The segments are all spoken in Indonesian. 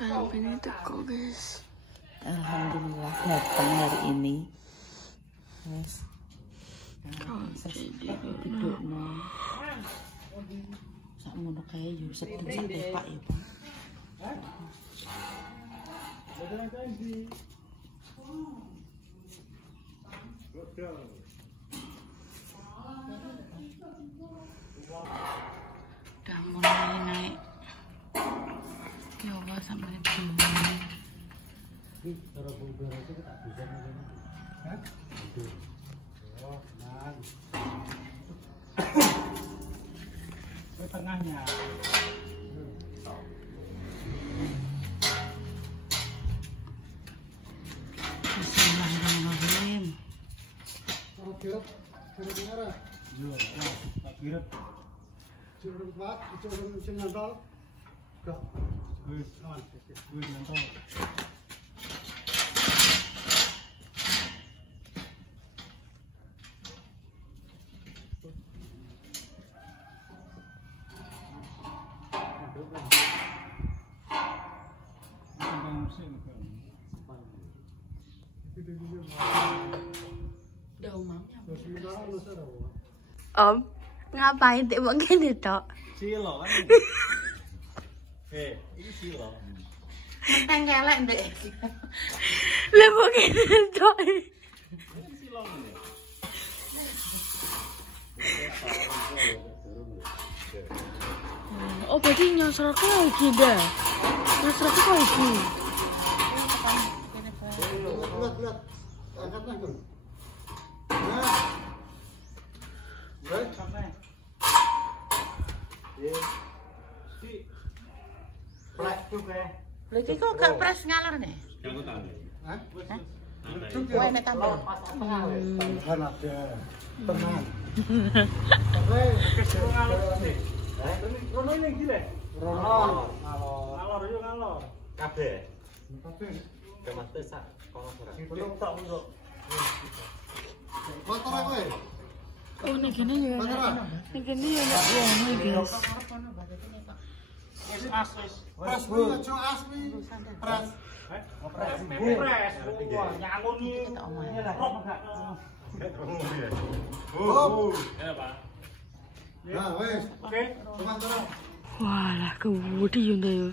Kayak gini teko guys. Alhamdulillah datang hari ini. Yes. Duduk no. Sak ngono kae yo sedeng sih Pak ya, Pak. Udah mulai naik. Coba sampai begini. Cara udara itu tak bisa ngene. Hah? Oh, nah. Ke tengahnya. Bismillahirrahmanirrahim. Oh, kirap. Kirap ngara. Yo, tak kirap. Curug Pak, curug nyantol. Gak. Wis, aman. Wis nyantol. Om, ngapain teh mau gini tok? Silo kan. Ini silo. Menteng kelek ndek. Lah mau gini tok. Ini silo ini. Oh, berarti nyosroknya lagi dah. Nyosroknya kok lagi. Lihat. Angkat lah, Bang. Nah. Baik, sampai. Si. Plek tuh kayak. Lha iki kok gak pres ngalor nih? Hah? Kowe nek tambah. Tambahan ada. Tenang. Sampai ngalor sih. Rono ini gile. Rono. Ngalor yo ngalor. Kabeh. Kabeh. Kemate sak kono ora. Belum tak untuk. Motor aku ya? Oh, nih gini ya. Nih gini ya enggak wong guys. Wis as. Pres Bu, aja as wi. Pres. Pres. Pres. Nyalon iki. Oh. Ya, Pak. Nah, wis. Oke. Terus. Walah, kewudi yo ndak yo.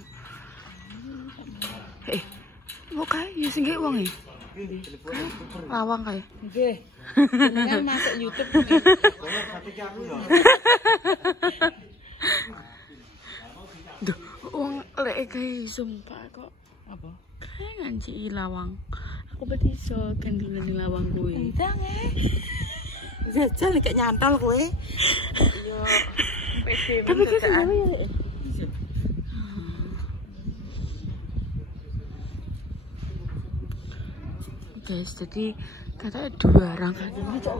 Mau kae ya sing gek wong e. Lawang kae. Nggih. Jenengan masuk YouTube nggih. Duh, wong lek kae sumpah kok Apa? kae nganci lawang. Aku berarti iso ganti-ganti lawang kuwi. Ndang jajal nek nyantol kowe. Yo pede Tapi ki sebenarnya ya lek. Guys, jadi katanya dua rangkaian ini cok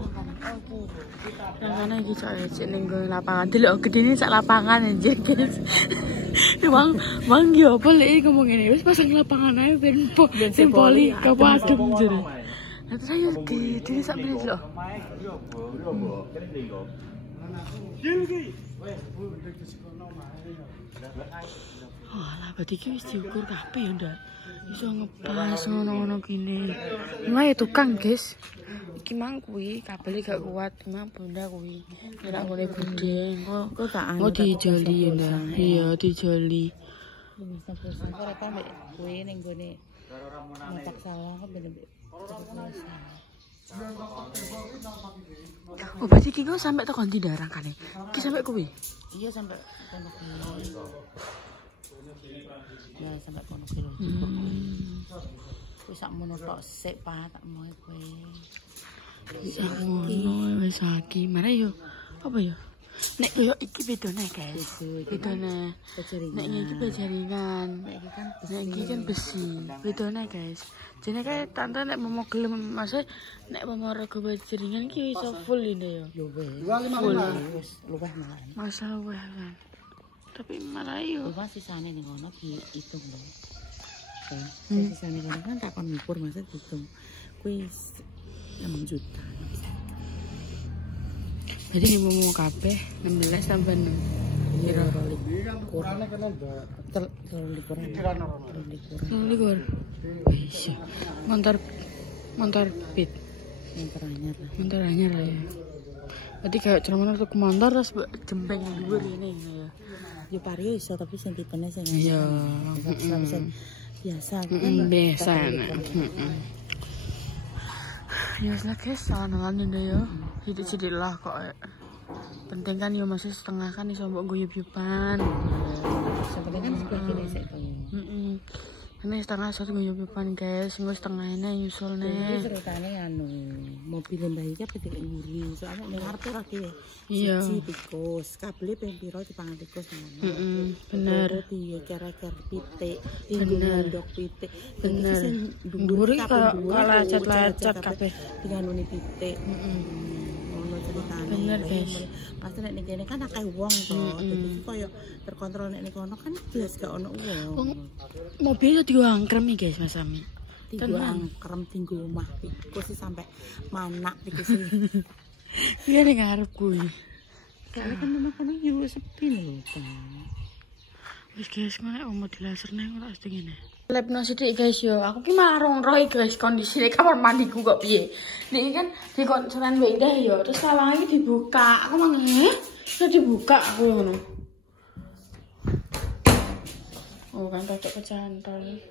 rangkaian ini cok ya cek nenggo lapangan dulu gede ini cak lapangan aja guys. Bang yo boleh ngomong ini wis pasang lapangan aja ben poli ke wadung jadi nah terus ayo gede sak menit loh. Walah berarti ki wis diukur kabeh ya ndak iso ngepas ngono-ngono gini. Mulai tukang, guys. Iki mang kuwi kabel gak kuat, mang bunda kuwi. Ora ngene gede. Kok gak anu. Oh dijoli ya ndak. Iya, dijoli. Kok rek ambek kowe ning gone masak sawah kok bener-bener. Oh berarti ki kok sampe tekan Tindarang kan. Ki sampe kuwi. Iya sampai kono kilo. Ya sampai kono kilo. Wis sak mono tok sik Pak, tak moe kowe. Ngono wis aki. Mare yo. Apa yo? Nek koyo iki bedone, guys. Bedone. Nek iki jaringan. Nek iki kan besi. Bedone, guys. Jane kae tante nek mau gelem Mas nek mau rego jaringan iki iso full ini yo. Yo wis. Wis luweh malah. Masalah weh kan. Tapi malah yo. Luwih sisane ning ngono diitung lho. Sisane kono kan tak kon ngukur Mas diitung. Kuwi 6 juta. Jadi ini mau kabeh 16 tambah 6. Iya piro? Kurangnya kena mbak. Likur. Iya. Motor beat. Motor anyar lah ya. Berarti kayak cuman tuh motor terus jempeng dhuwur ini ya. Ya Vario iso tapi sing tipene sing Iya. biasa. Biasa nek. Ya wis lah guys, salah-salah ya. Sidik-sidik lah kok. Penting kan ya masih setengah kan iso mbok guyub-yuban. Sebenarnya kan sebelah kene sik to. Ini setengah satu guyub-yuban guys, sing setengah ini nyusul nih. Ceritane anu, mobil Mbah iki pedhe nguri, soalnya ning ngarep ora ki. Iya. Siji tikus, kabel ping piro dipangan tikus ngono. Bener. Di kira-kira pitik, tinggal ndok pitik. Bener. Dhuwur iki kok lecet-lecet kabeh. Diganuni pitik. Ngono ceritane. Bener guys. Pasti nek kene kan akeh wong to. Dadi koyo terkontrol nek kono kan jelas gak ono wong. Mobil itu diangkrem nih guys Mas Ami. Tinggu angkrem tinggu omah tikus sampai manak tikus. Iya ning ngarep kuwi. Karena kan memang kono yo sepi lho. Wis guys, mana mau dilaser nang ora mesti ngene. Lepno sithik guys yo. Aku ki marung roh guys kondisine kamar mandiku kok piye. Niki kan dikonsulan wae dah yo. Terus lawange iki dibuka. Aku mangke iso dibuka aku ngono. Oh kan cocok kecantol.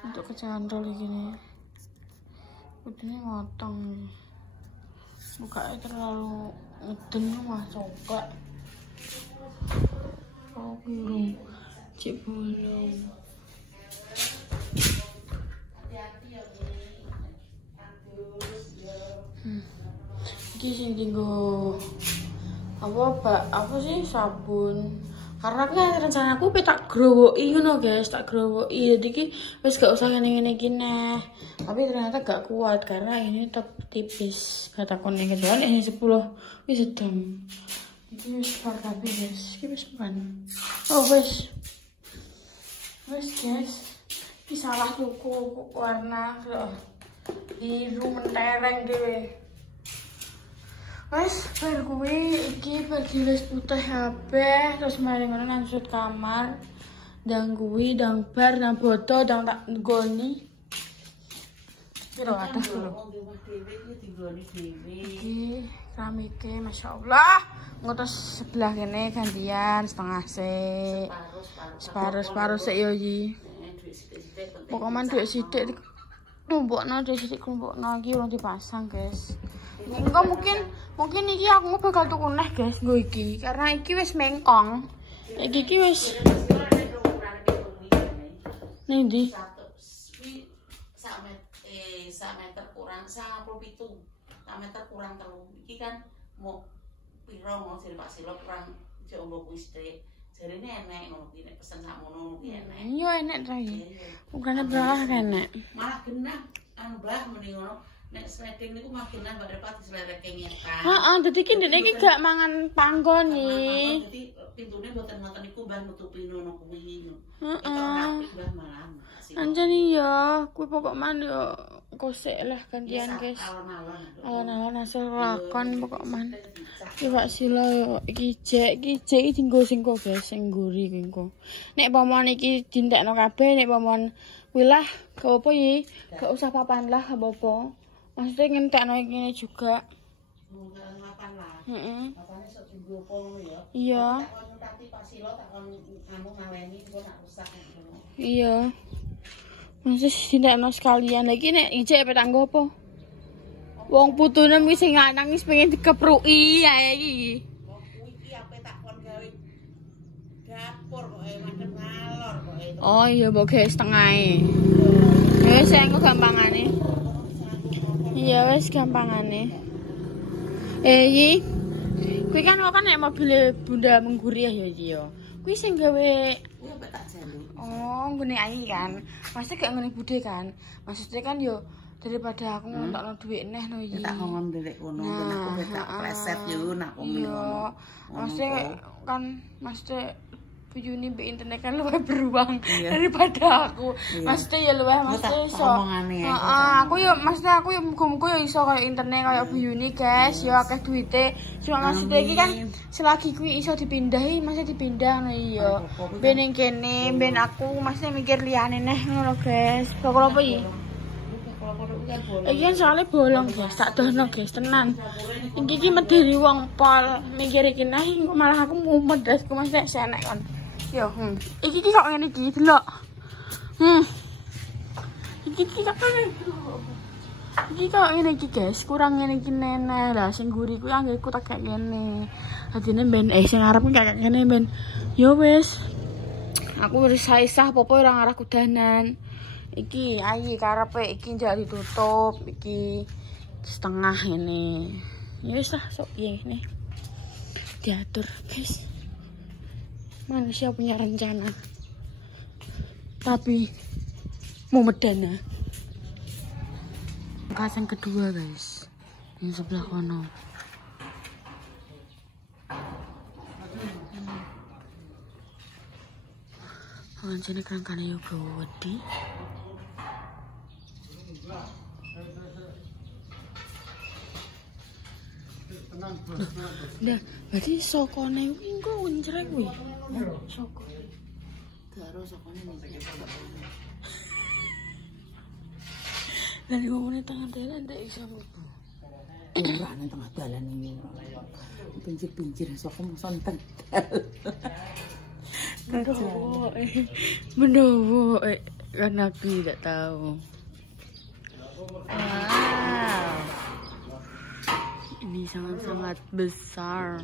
Untuk kecantol gini. Udine ngotong. Bukanya terlalu ngeden mah coklat. Oh biru. Cik bolong. Iki sing dienggo apa sih sabun. Karena kan rencana aku tak growoki ngono guys, tak growoki. Jadi ki wis gak usah ngene-ngene iki neh. Tapi ternyata gak kuat karena ini tetap tipis. Katakan yang kejual ini 10 wis sedang. Iki wis par kabeh guys. Iki wis pan. Oh wis. Wis guys. Iki salah tuku warna biru mentereng dhewe. Wes bar kuwi iki pergi wis putih kabeh terus mari ngono nang sud kamar. Ndang kuwi ndang bar nang bodo ndang tak nggoni. Piro atas lho. Iki keramike masyaallah. Ngotos sebelah kene gantian setengah sik. Separuh sik yo iki. Pokoknya duit sithik numpukno duit sithik kumpulno iki urung dipasang guys. Enggak mungkin iki aku bakal tuku neh guys nggo iki karena iki wis mengkong. Iki wis ning ndi? Sak meter kurang 97. Sak meter kurang 3. Iki kan mau piro mau jare Pak Silo kurang jek ombo kuwi sithik. Jarene enek ngono ki nek pesen sakmono ki enek. Iya enek ta iki. Ukane berah enek. Malah genah anu Mbah mending ngono. Nek sliding niku makin nambah repot dislederke ngetan. Heeh, dadi ki ndek iki gak mangan panggon iki. Dadi pintune mboten ngoten niku Mbah nutupi ngono kuwi. Heeh. Mbah malah. Anjane ya, kuwi pokok man yo kosek lah gantian guys. Alon-alon hasil lakon pokok man. Iki Pak Silo yo iki jek iki dienggo singko guys, sing ngguri kuwi engko. Nek pomon iki dintekno kabeh, nek pomon wilah gak apa iki, gak usah papan lah apa-apa. Maksudnya ngentekno iki juga. Papan lah. Heeh. Papane sok dienggo apa ngono ya. Iya. Takon tati Pak Silo takon anu ngaweni kok nak rusak ngono. Iya. Masih dintekno sekalian lagi nek ijek pe tanggo apa? Wong putune wis sing lanang wis pengen dikepruki ae iki. Kok kuwi iki ape takon gawe dapur kok madhep ngalor kok. Oh iya mbok gawe setengahe. Wis engko gampangane. Iya wis gampangane. Iki kuwi kan nek mobil Bunda Mengguriah ya iki ya. Kuwi sing gawe oh, ngene ae kan. Pasti gak ngene bude kan. Maksudnya kan yo daripada aku ngontokno dhuwit neh no iki. Tak ngomong ndelek kono, aku tak pleset yo nak ngono. Maksudnya kan maksudnya Yuni mbek internet kan luwih beruang daripada aku. Maksudnya ya luwih maksudnya iso. Aku yo maksudnya aku yo muga-muga yo iso kaya internet kaya Bu Yuni, guys. Yo akeh duwite. Cuma maksudnya iki kan selagi kuwi iso dipindahi, masih dipindah nah iya. Ben ning kene, ben aku maksudnya mikir liyane neh ngono, guys. Bakal apa iki? Iki kan soalnya bolong guys, tak dono guys, tenan. Iki medeni wong pol mikir iki nah malah aku mumet dasku masih senek kon. Yo, iki kok ngene iki delok. Iki kok ngene iki guys, kurang ngene iki nene. Lah sing guri kuwi anggeku tak kayak ngene. Dadine ben sing arep kayak ngene ben. Yo wis. Aku wis saisah apa-apa ora ngarah kudanan. Iki ayi karepe iki njak ditutup, iki setengah ini. Ya wis lah sok piye nih. Diatur, guys. Manusia punya rencana. Tapi mau medana. Kasang kedua, guys. Yang sebelah kono. Wancane kerangkane yo gede. Nah, berarti sokone kuwi engko njreng kuwi. Soko. Karo sokone nek lan ngomongnya tengah dalan ndak iso mlebu. Ora nang tengah dalan iki. Pinggir-pinggir soko muson tegal. Mendowo, kan aku tidak tahu. Wow, ini sangat-sangat besar.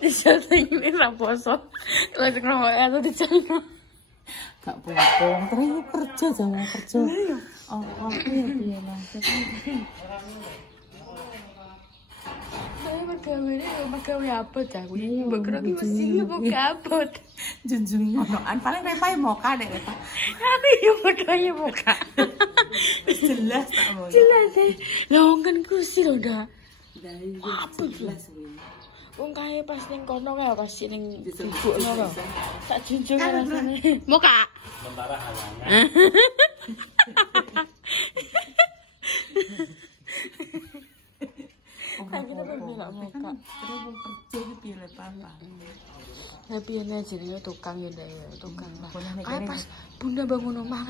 Dijasa ini raposo. Lagi nongol atau dijasa. Gak potong, terus kerja sama kerja. Oh, aku ya dia langsung. Saya pegawai apa dah? Aku bergerak mesti buka apa? Junjung ngonoan paling repai moka deh. Aku ya pegawai moka. Jelas tak? Jelas deh. Longgan kursi loh dah. Apa jelas? Wong kae pas ning kono kae pas ning dibukno lho. Tak junjung rasane. Moka. Sementara halangan. Kan kita berbeda moka. Terus wong kerja iki piye le papa. Ya piye jenenge tukang ya ndak ya, tukang lah. Kae pas Bunda bangun omah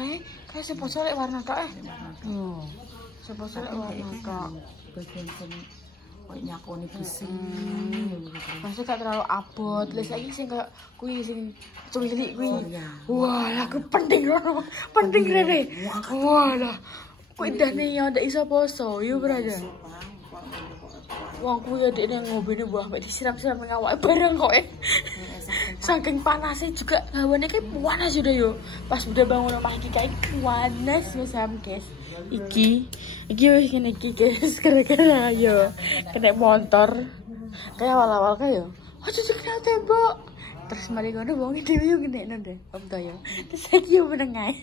kae seposo lek warna tok Oh. Seposo lek warna tok. Bagian koyo nyakoni besi. Maksudnya gak terlalu abot. Lah saiki sing kayak kuwi sing cilik kuwi. Wah, aku penting lho. Penting rene. Wah lah. Kuwi dane ya ndak iso poso, yo berada. Wong kuwi dekne ngobene buah mek disiram-siram nang awake bareng kok. Saking panasnya juga hawane kayak panas sudah yo. Pas udah bangun rumah iki kayak panas mesam guys. Iki wis ngene iki guys, gara-gara yo kena motor. Kayak awal-awal kayak yo. Aja dikena tembok. Terus mari ngono wong dhewe yo ngene deh, om to yo. Terus saiki yo menengae.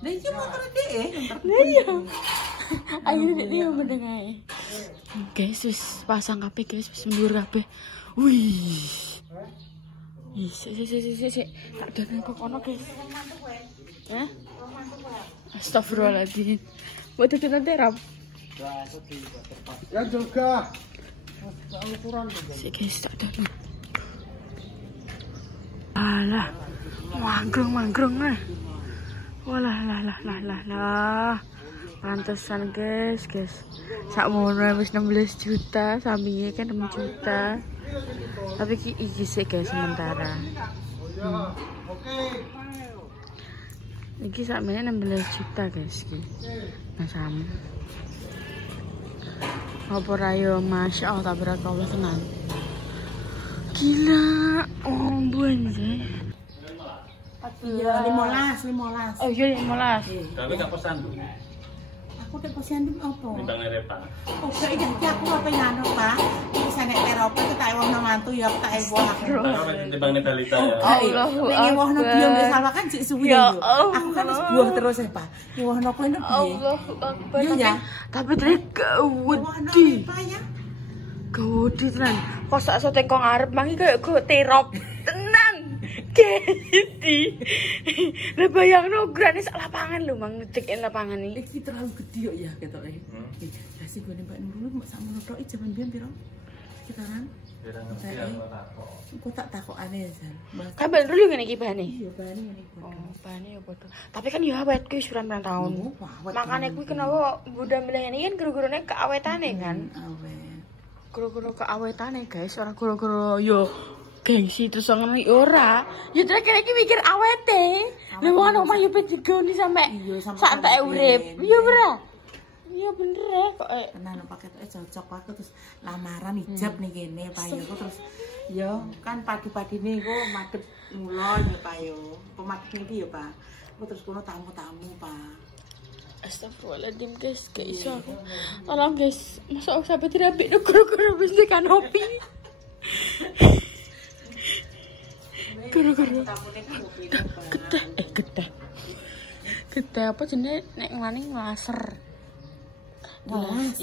Lah iki motor dhek Lah iya. Ayo dhek yo menengae. Guys, wis pasang kabeh guys, wis mundur kabeh. Wih. Sik. Tak dono kok kono guys. Hah? Astagfirullahaladzim. Buat itu nanti ram. Ya juga. Ukuran sik guys, tak dono. Alah. Manggrung nah. Walah. Pantesan guys. Sakmono wis 16 juta, sampinge kan 6 juta. Tapi iki sih guys sementara. Iki sakmene 16 juta guys iki. Nah sama. Apa rayo masyaallah tabarakallah tenan. Gila. Oh, buanjay. Iya, 15. Oh, iya 15. Tapi gak pesan tuh. Aku tak posyandu apa? Timbang Repa. Oh, iki aku apa nyano, Pak? Bisa nek terope tak ewohno mantu ya tak ewoh aku. Kalau timbang Netalita ya. Allahu Nek ewohno Akbar. dia wis salah kan sik suwi Ya yo. Allah. Aku kan wis buah terus ya, Pak. Ewohno kowe nek piye? Allahu Akbar. Iya ya. Tapi tadi Ewohno gawedi. Pak ya. Gawedi tenan. Kok sak sote kok ngarep mangi kayak go terop. Tenan. Gawedi. Lah bayangno grane sak lapangan lho mang ngecekin lapangan iki. Iki terlalu gede yo ya ketoke. Ya sih gue Mbak Nurul mak sak mono jaman biyen piro? Sekitaran. Kira ngerti aku takok. Kok tak takokane ya, San. Kan Mbak Nurul ngene iki bahane. Iya, bane ngene iki. Oh, bahane ya padha. Tapi kan ya awet kuwi suran pirang tahun. Makane kuwi kenapa Bunda milih ini kan guru-gurune keawetane kan. Awet. Guru-guru keawetane guys, ora guru-guru yo gengsi terus ngono ora. Ya terus kene iki mikir awete. Lah wong omah yo digoni sampe santai urip. Iya ora? Iya bener kok. Tenan paketnya cocok aku terus lamaran hijab nih kene payoku terus yo kan pagi-pagi nih aku madep mulo ya payo. Pemadep iki ya, Pak. Aku terus kono tamu-tamu, Pak. Astagfirullahaladzim guys, gak iso aku. Tolong guys, masa aku sampai tidak ambil guru-guru bisnis kanopi. Guru-guru getah apa jenis nek ngani nglaser.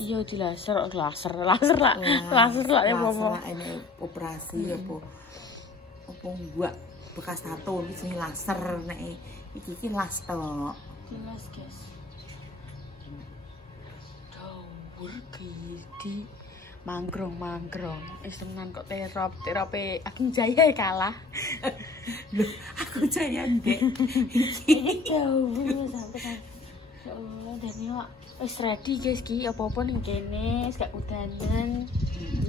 Iya di laser lah ya apa ini operasi apa buat bekas tato iki sing laser nek iki lasto jelas guys dawur di manggrong wis tenan kok terope Agung Jaya kalah lho aku Jaya ndek iki dawur sampai ya Allah dan yo wis ready guys ki apa-apa ning kene wis gak udanan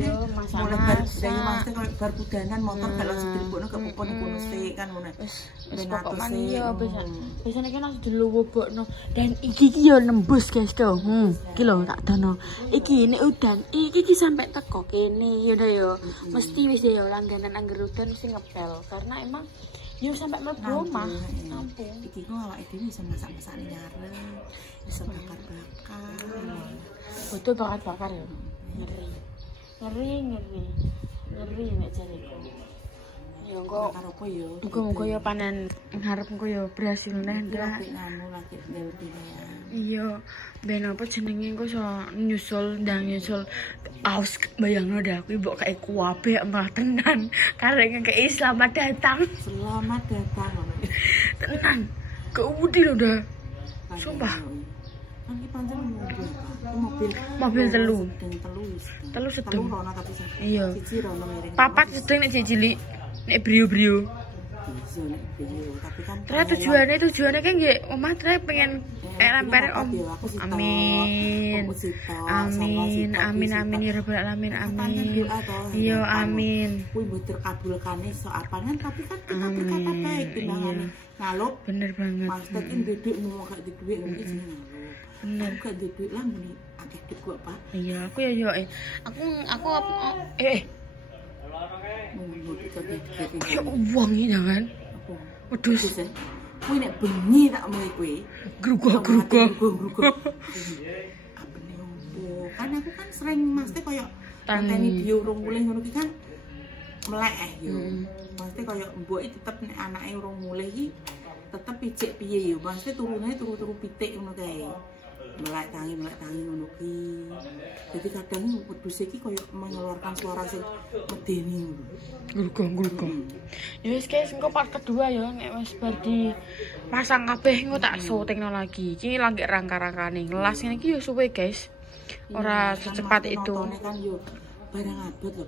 yo masak-masak mesti kalau bar udanan motor kalau sedibokno gak apa-apa ning kono sik kan ngono wis pokoknya yo biasane kan harus dilowobokno dan iki yo nembus guys to iki lho tak dono iki nek udan iki sampai teko kene yo yo mesti wis yo langganan angger udan mesti ngepel karena emang yo sampai mlebu omah nampung iki kok awake dhewe iso masak-masak nyareng iso bakar-bakar betul bakar ya ngeri nek jariku ya kok apa ya muga-muga ya panen ngarep engko ya berhasil neh ndak nganu lagi ndelok iya ben apa jenenge engko iso nyusul aus bayangno dah kuwi mbok kae kuwabe malah tenan kareng kae selamat datang tenan kewudi lho dah sumpah iki pancen mobil telu sedeng iya papat sedeng nek cilik nek brio tapi kan ternyata tujuannya kan nggih omah ternyata pengen lempar om amin ya rabbal alamin amin iya amin kuwi mbok terkabulkane iso apangan tapi kan kita berkata baik timbangane ngaluk bener banget maksud ki ndek mau gak duit mungkin jenenge bener gak duit lah muni akeh duit Pak iya aku ya yo aku uang ini jangan wedhus kuwi nek bengi tak mulai kuwi grugo apene opo kan aku kan sering mesti koyo tani bio urung mulih ngono ki kan melek yo mesti koyo mboke tetep nek anake urung mulih iki tetep picik piye yo mesti turune turu pitik ngono kae melek tangi ngono ki jadi kadang wedhus iki koyo mengeluarkan suara sing medeni grugo ya wis guys engko part kedua ya nek wis bar di pasang kabeh engko tak syutingno lagi iki lagi rangka-rangkane ngelas ngene iki yo suwe guys ora secepat itu kan yo barang abot lho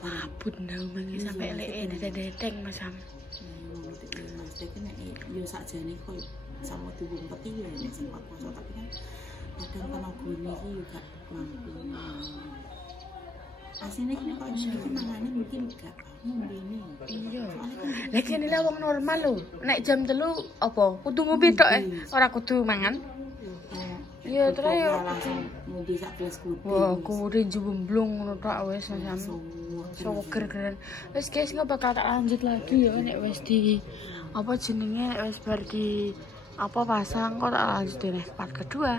Pak abot ndang mangi sampe eleke dedeng masam mesti nek yo sakjane koyo sama tubuh peti ya nek sempat poso tapi kan kadang tenagane iki yo gak mampu asine iki kok iki mangane mungkin gak ngene iya lek kene lha wong normal lho nek jam 3 apa kudu ngopi tok ora kudu mangan iya terus yo langsung ngombe sak gelas kudu wah kudu jemblung ngono tok wis masam Seger-geran. Wis guys, nggak bakal tak lanjut lagi ya nek wis di apa jenenge nek wis bar di apa pasang kok tak lanjutin part kedua.